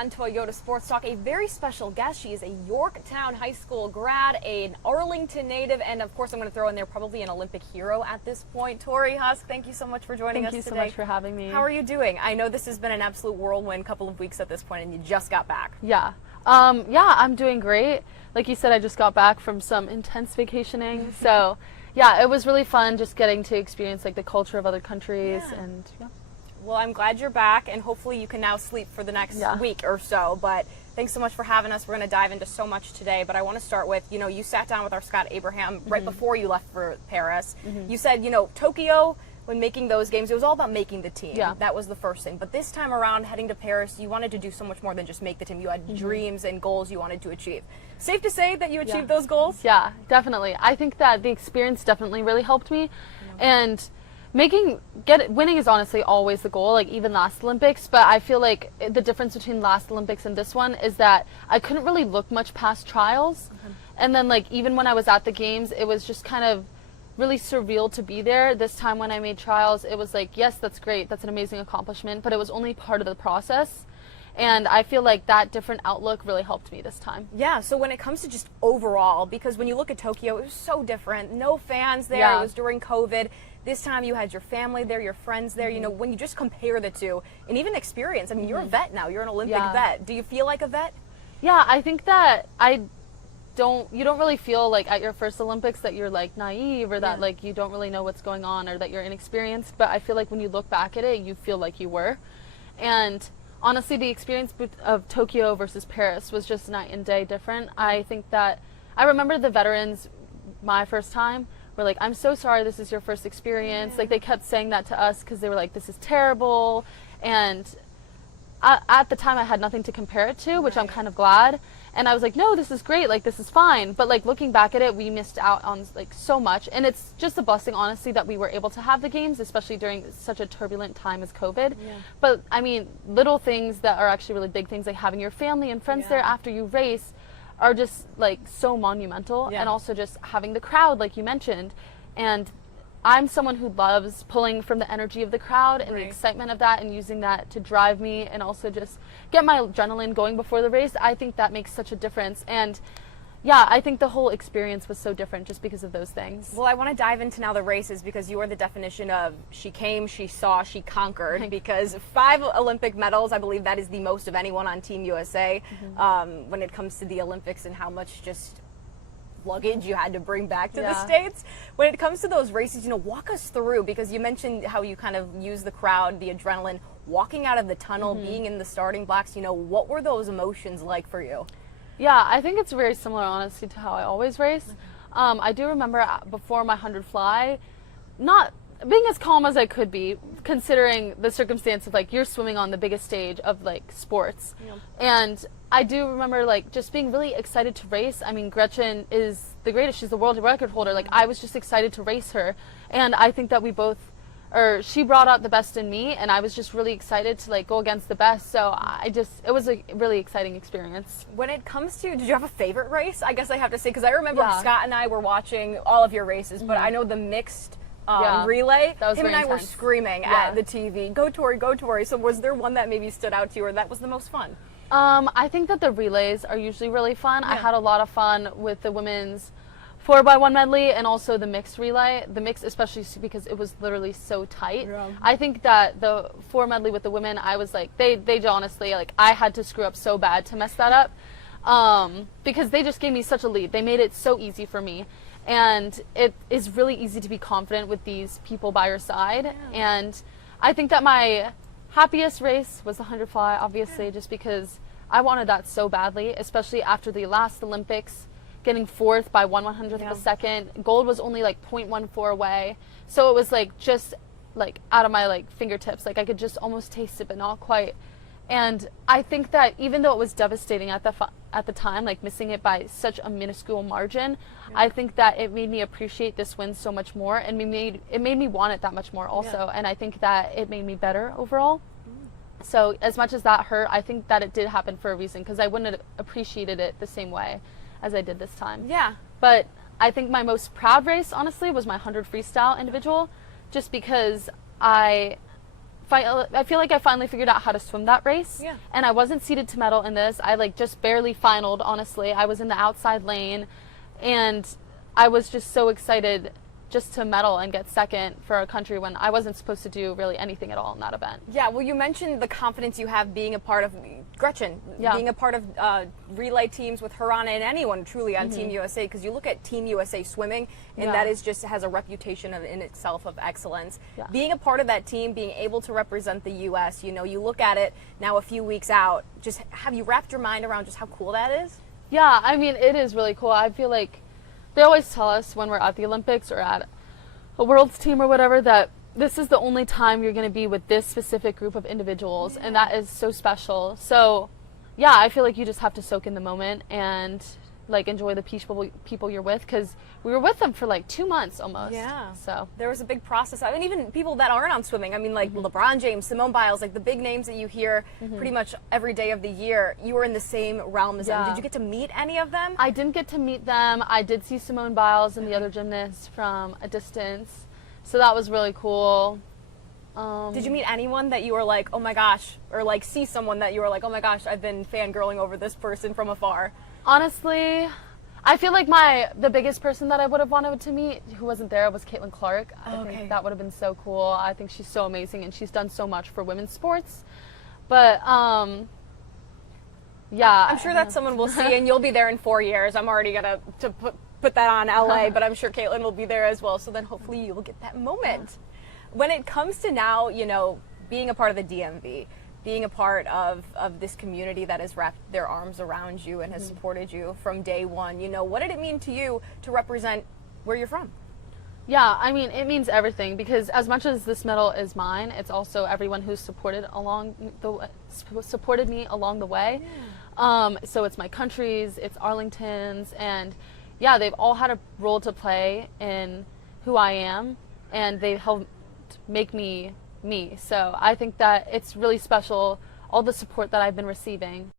on Toyota Sports Talk a very special guest. She is a Yorktown High School grad, an Arlington native, and of course I'm going to throw in there probably an Olympic hero at this point. Torri Huske, thank you so much for joining us today. Thank you so much for having me. How are you doing? I know this has been an absolute whirlwind couple of weeks at this point and you just got back. Yeah. I'm doing great. Like you said, I just got back from some intense vacationing. So yeah, it was really fun just getting to experience like the culture of other countries and yeah. Well, I'm glad you're back, and hopefully you can now sleep for the next week or so. But thanks so much for having us. We're going to dive into so much today, but I want to start with, you sat down with our Scott Abraham right before you left for Paris. You said, Tokyo, when making those games, it was all about making the team. Yeah. That was the first thing. But this time around, heading to Paris, you wanted to do so much more than just make the team. You had dreams and goals you wanted to achieve. Safe to say that you achieved those goals? Yeah, definitely. I think that the experience definitely really helped me. And winning is honestly always the goal, like even last Olympics, but I feel like the difference between last Olympics and this one is that I couldn't really look much past trials. And then like even when I was at the games, it was just kind of really surreal to be there. This time when I made trials, it was like, yes, that's great, that's an amazing accomplishment, but it was only part of the process. And I feel like that different outlook really helped me this time. Yeah, so when it comes to just overall, because when you look at Tokyo, it was so different. No fans there, it was during COVID. This time you had your family there, your friends there. When you just compare the two, and even experience, I mean, you're a vet now, you're an Olympic vet. Do you feel like a vet? Yeah, I think that you don't really feel like at your first Olympics that you're like naive or that like you don't really know what's going on or that you're inexperienced, but I feel like when you look back at it, you feel like you were. And honestly, the experience of Tokyo versus Paris was just night and day different. I think that I remember the veterans my first time were like, I'm so sorry this is your first experience. Like they kept saying that to us because they were like, this is terrible. And at the time I had nothing to compare it to, which I'm kind of glad. And I was like, no, this is great, like this is fine. But like looking back at it, we missed out on like so much. And it's just a blessing, honestly, that we were able to have the games, especially during such a turbulent time as COVID. But I mean, little things that are actually really big things, like having your family and friends there after you race, are just like so monumental. And also just having the crowd, like you mentioned. And I'm someone who loves pulling from the energy of the crowd and the excitement of that and using that to drive me and also just get my adrenaline going before the race. I think that makes such a difference. And yeah, I think the whole experience was so different just because of those things. Well, I want to dive into now the races because you are the definition of she came, she saw, she conquered, because 5 Olympic medals, I believe that is the most of anyone on Team USA when it comes to the Olympics and how much just luggage you had to bring back to the States. When it comes to those races, walk us through, because you mentioned how you kind of use the crowd, the adrenaline, walking out of the tunnel, being in the starting blocks, what were those emotions like for you? Yeah, I think it's very similar, honestly, to how I always race. I do remember before my 100 fly, not being as calm as I could be, considering the circumstance of like you're swimming on the biggest stage of like sports. And I do remember like just being really excited to race. I mean, Gretchen is the greatest. She's the world record holder. Like I was just excited to race her. And I think that she brought out the best in me, and I was just really excited to like go against the best. So it was a really exciting experience. When it comes to, did you have a favorite race? I guess I have to say, because I remember Scott and I were watching all of your races, but I know the mixed relay, him and I were screaming at the TV, go Torri, go Torri. So was there one that maybe stood out to you or that was the most fun? I think that the relays are usually really fun. I had a lot of fun with the women's 4x1 medley and also the mixed relay. The mix, especially because it was literally so tight. I think that the 4 medley with the women, I was like, they honestly, like, I had to screw up so bad to mess that up because they just gave me such a lead. They made it so easy for me. And it is really easy to be confident with these people by your side. And I think that my happiest race was the 100 fly, obviously, just because I wanted that so badly, especially after the last Olympics, getting 4th by 1/100th of a second. Gold was only like 0.14 away. So it was like just like out of my like fingertips. Like I could just almost taste it, but not quite. And I think that even though it was devastating at the time, like missing it by such a minuscule margin, I think that it made me appreciate this win so much more, and it made me want it that much more also. And I think that it made me better overall. So as much as that hurt, I think that it did happen for a reason, because I wouldn't have appreciated it the same way as I did this time. But I think my most proud race, honestly, was my 100 freestyle individual, just because I feel like I finally figured out how to swim that race. Yeah. And I wasn't seeded to medal in this. I like just barely finaled, honestly. I was in the outside lane, and I was just so excited just to medal and get second for our country when I wasn't supposed to do really anything at all in that event. Yeah, well, you mentioned the confidence you have being a part of Gretchen, being a part of relay teams with Harana and anyone truly on Team USA, because you look at Team USA swimming, and that is just has a reputation in itself of excellence. Yeah. Being a part of that team, being able to represent the U.S., you know, you look at it now a few weeks out, just have you wrapped your mind around just how cool that is? Yeah, I mean, it is really cool. I feel like they always tell us when we're at the Olympics or at a world's team or whatever that this is the only time you're going to be with this specific group of individuals, and that is so special. So, yeah, I feel like you just have to soak in the moment and like enjoy the people you're with, because we were with them for like 2 months almost. Yeah. So there was a big process. I mean, even people that aren't on swimming. I mean, like LeBron James, Simone Biles, like the big names that you hear pretty much every day of the year. You were in the same realm as them. Did you get to meet any of them? I didn't get to meet them. I did see Simone Biles and the other gymnasts from a distance, so that was really cool. Did you meet anyone that you were like, oh my gosh, or like see someone that you were like, oh my gosh, I've been fangirling over this person from afar? Honestly, I feel like the biggest person that I would have wanted to meet who wasn't there was Caitlin Clark. I think that would have been so cool. I think she's so amazing, and she's done so much for women's sports. But yeah, I'm sure that's someone we'll see, and you'll be there in 4 years. I'm already gonna put that on LA, but I'm sure Caitlin will be there as well. So then hopefully you will get that moment. When it comes to now, you know, being a part of the DMV, being a part of this community that has wrapped their arms around you and has supported you from day one, you know, what did it mean to you to represent where you're from? Yeah, I mean, it means everything, because as much as this medal is mine, it's also everyone who's supported me along the way. Yeah. So it's my country's, it's Arlington's, and yeah, they've all had a role to play in who I am, and they've helped make me me. So I think that it's really special, all the support that I've been receiving.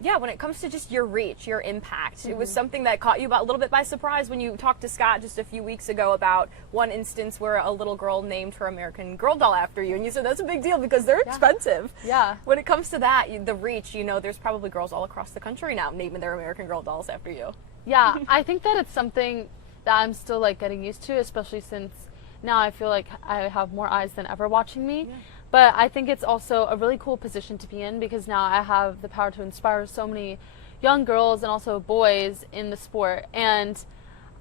Yeah, when it comes to just your reach, your impact, it was something that caught you a little bit by surprise when you talked to Scott just a few weeks ago about one instance where a little girl named her American Girl doll after you, and you said that's a big deal because they're expensive. Yeah. When it comes to that, the reach, you know, there's probably girls all across the country now naming their American Girl dolls after you. Yeah, I think that it's something that I'm still like getting used to, especially since now I feel like I have more eyes than ever watching me. Yeah. But I think it's also a really cool position to be in, because now I have the power to inspire so many young girls and also boys in the sport. And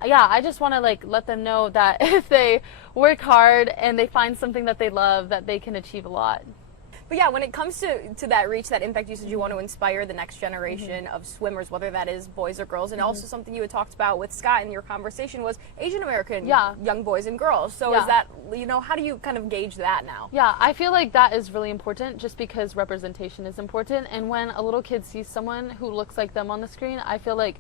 yeah, I just want to like let them know that if they work hard and they find something that they love, that they can achieve a lot. But yeah, when it comes to that reach, that impact, you said you want to inspire the next generation of swimmers, whether that is boys or girls. And also something you had talked about with Scott in your conversation was Asian American young boys and girls. So is that, you know, how do you kind of gauge that now? Yeah, I feel like that is really important, just because representation is important. And when a little kid sees someone who looks like them on the screen, I feel like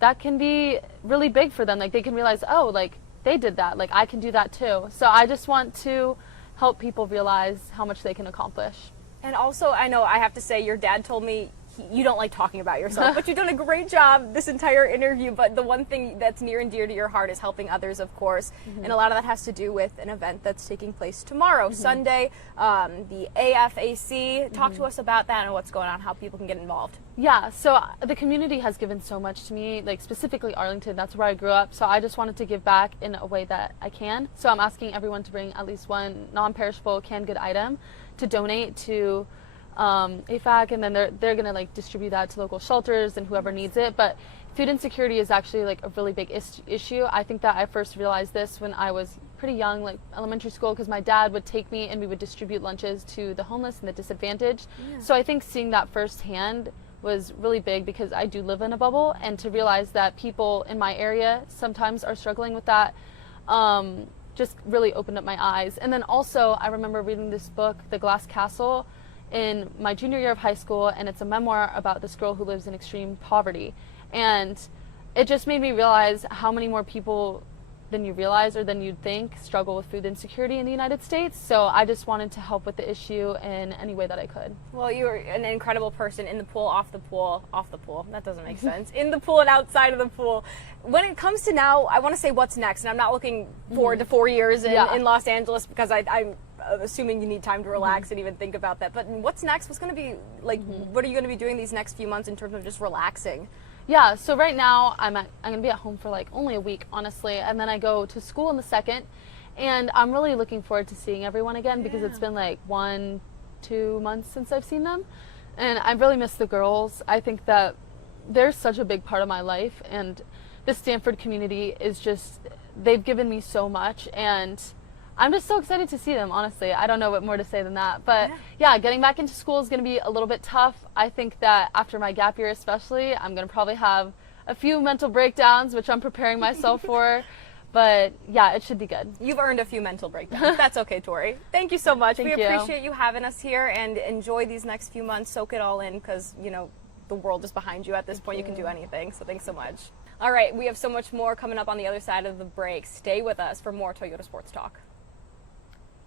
that can be really big for them. Like they can realize, oh, like they did that, like I can do that too. So I just want to help people realize how much they can accomplish. And also, I know I have to say, your dad told me you don't like talking about yourself, but you've done a great job this entire interview. But the one thing that's near and dear to your heart is helping others, of course. And a lot of that has to do with an event that's taking place tomorrow, Sunday, the AFAC. Talk to us about that and what's going on, how people can get involved. Yeah, so the community has given so much to me, like specifically Arlington, that's where I grew up. So I just wanted to give back in a way that I can. So I'm asking everyone to bring at least one non-perishable canned good item to donate to AFAC, and then they're gonna like distribute that to local shelters and whoever needs it. But food insecurity is actually like a really big issue. I think that I first realized this when I was pretty young, like elementary school, because my dad would take me and we would distribute lunches to the homeless and the disadvantaged. So I think seeing that firsthand was really big, because I do live in a bubble, and to realize that people in my area sometimes are struggling with that just really opened up my eyes. And then also I remember reading this book, The Glass Castle, in my junior year of high school, and it's a memoir about this girl who lives in extreme poverty. And it just made me realize how many more people than you realize or than you'd think struggle with food insecurity in the United States. So I just wanted to help with the issue in any way that I could. Well, you're an incredible person, in the pool, off the pool, that doesn't make sense, in the pool and outside of the pool. When it comes to now, I want to say what's next, and I'm not looking forward to 4 years in Los Angeles, because I'm assuming you need time to relax and even think about that. But what's next? What's going to be like? What are you going to be doing these next few months in terms of just relaxing? Yeah, so right now I'm going to be at home for like only a week, honestly, and then I go to school in the second, and I'm really looking forward to seeing everyone again because it's been like 1-2 months since I've seen them, and I really miss the girls. I think that they're such a big part of my life, and the Stanford community is just, they've given me so much, and I'm just so excited to see them, honestly. I don't know what more to say than that. But yeah, getting back into school is going to be a little bit tough. I think that after my gap year especially, I'm going to probably have a few mental breakdowns, which I'm preparing myself for. But yeah, it should be good. You've earned a few mental breakdowns. That's okay, Torri. Thank you so much. Thank we you. appreciate you having us here, and enjoy these next few months. Soak it all in because, you know, the world is behind you at this point. You can do anything. So thanks so much. All right, we have so much more coming up on the other side of the break. Stay with us for more Toyota Sports Talk.